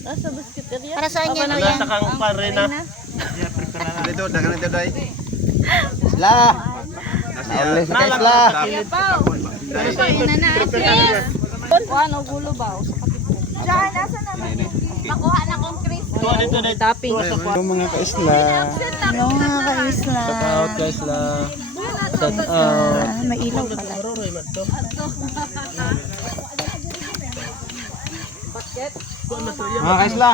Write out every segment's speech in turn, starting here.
Nasa basketeria. Para saan yan? Nasa kang parena. Dito, dagan dito day. Isla. Nauli sa isla. Ano gulo ba? Diyan, nasa naman? Makuha na kong Chris. Tuwa dito na Tapping. Yung mga kaisla. Yung mga kaisla. Shout out guys la. Shout out. Ah, may ilaw pala. Mga kaisla.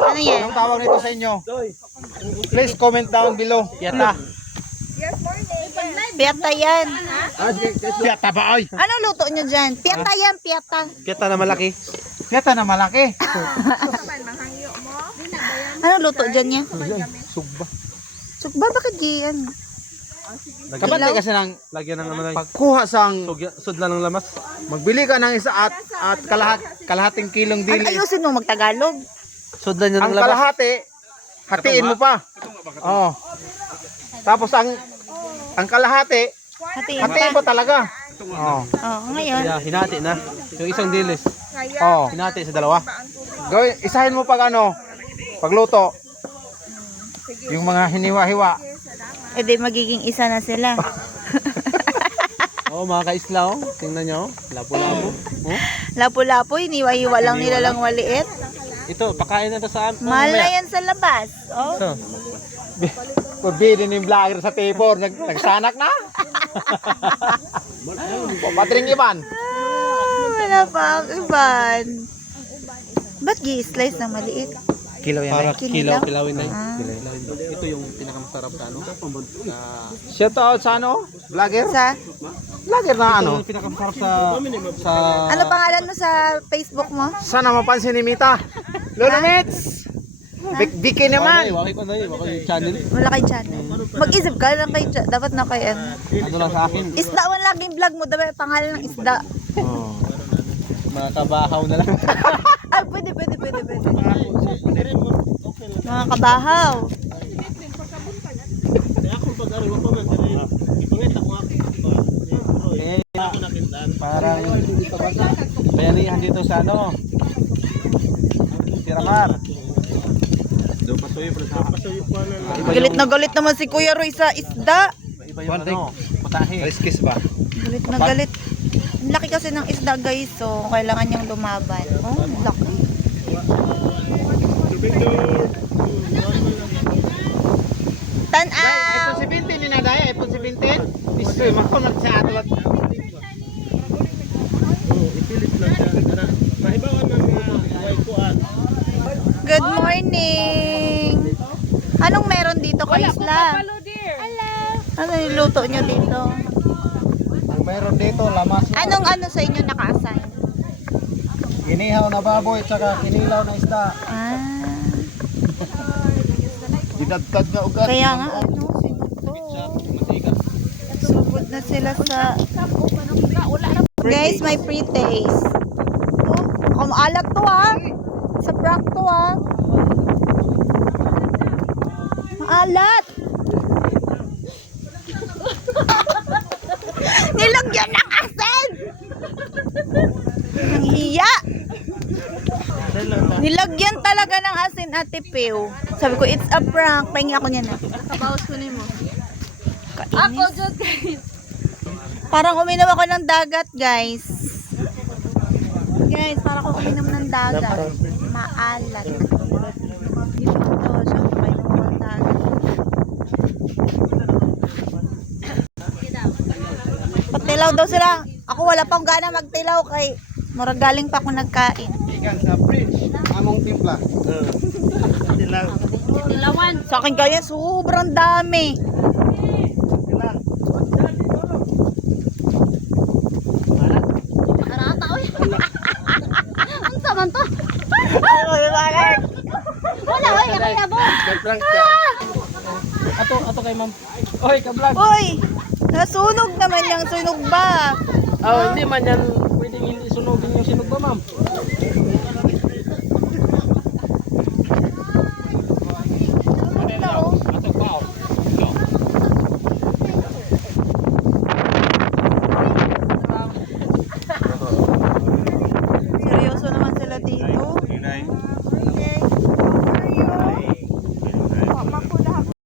Ano yan? Anong tawag nito sa inyo? Please comment down below. Yata. Piyata yan. Piyata ba ay? Ano luto nyo dyan? Piyata yan, piyata. Kita na malaki. Piyata na malaki. Ano luto dyan niya? Sugba. Sugba, bakit yan? Kabante kasi ng Lagyan ng ano lang. pagkuha sang Sudla ng lamas. magbili ka ng isa at kalahating kilong Ano dili. ayusin mo magtagalog? Sudla niya Ang ng lamas. kalahati, hatiin mo pa. Oh. Tapos ang kalahati, Hatiin hatiin mo pa. talaga. Oh. Oh, ngayon. Yeah, hinati na. Yung isang dilis. Oh. Hinati sa dalawa. Gawin, isahin mo pag pagluto. Yung mga hiniwa-hiwa. E di magiging isa na sila. Oh, mga kaisla oh. Tingnan niyo oh. Labo-labo. Oh. Lapo-lapo, iniwa-hiwa lang nila lang maliit. Ito, pakain na to sa amin. Mahal na yan sa labas. Oh. So, Pabili ni vlogger sa Tibor, nagsanak na. Patring iban. Wala pa ang iban. Ba't gi-slice ng maliit? Kilo para Kinilaw? kilawin na yun. Ah. Kilawin na. Ito yung pinakamasarap sa ano. Sa, Shout out sa vlogger? Sa? Vlogger na ito yung pinakamasarap sa Ano pangalan mo sa Facebook mo? Sana mapansin ni Mita. Lolo Nets. Biki naman. Waki ko na yun. Waki yung channel. Wala kay channel. Mag-isip ka lang kay dapat na kay ano. Ano lang sa akin. Isda man laging vlog mo, dapat pangalan ng isda. Oh. Mga kabahaw na lang. Ay, pwede. Mga kabahaw. Eh, parang bayanihan dito sa ano. Tiramar. Galit naman si Kuya Roy sa isda. Iba yung ano, putahe. Riskis ba? Galit na galit. Ang laki kasi ng isda guys, so kailangan niyang lumaban. Oh, ang laki. Tan-aw! iPhone 17 ni Nadaya, iPhone 17. Isoy, makunat sa atlat. Good morning! Anong meron dito kay Isla? Ano yung luto nyo dito? Ang meron dito, lamas. Anong ano sa inyo naka-assign? Ginihaw na baboy, tsaka kinilaw na isda. Ah, Didagdag na ugat. kaya nga ano, sino to? Sugod na sila sa... Guys, may pre-taste. Oh, maalat to ah. Sa prank to ah. Maalat. Nilagyan ng asin. Ang hiya. Nilagyan talaga ng asin, Ate Pew. Sabi ko, it's a prank. Pahingi ako niyan na. Kabawas ko nimo. Ako, Jod guys. parang uminom ako ng dagat, guys. Guys, parang ako uminom ng dagat. Maalat. Dito to, siya uminom ako ng dagat. Patilaw daw sila. Ako wala pang gana magtilaw kay murag galing pa ako nagkain. Ikan sa fridge. Among timpla. Dilawan. Sa akin kaya sobrang dami. Arata oy. Ang saman to. Wala oy, kaya mo. Nag-prank ka. Ato kay ma'am. Oy, ka-vlog. Uy! Nasunog naman yung sunog ba? Oh, hindi man yan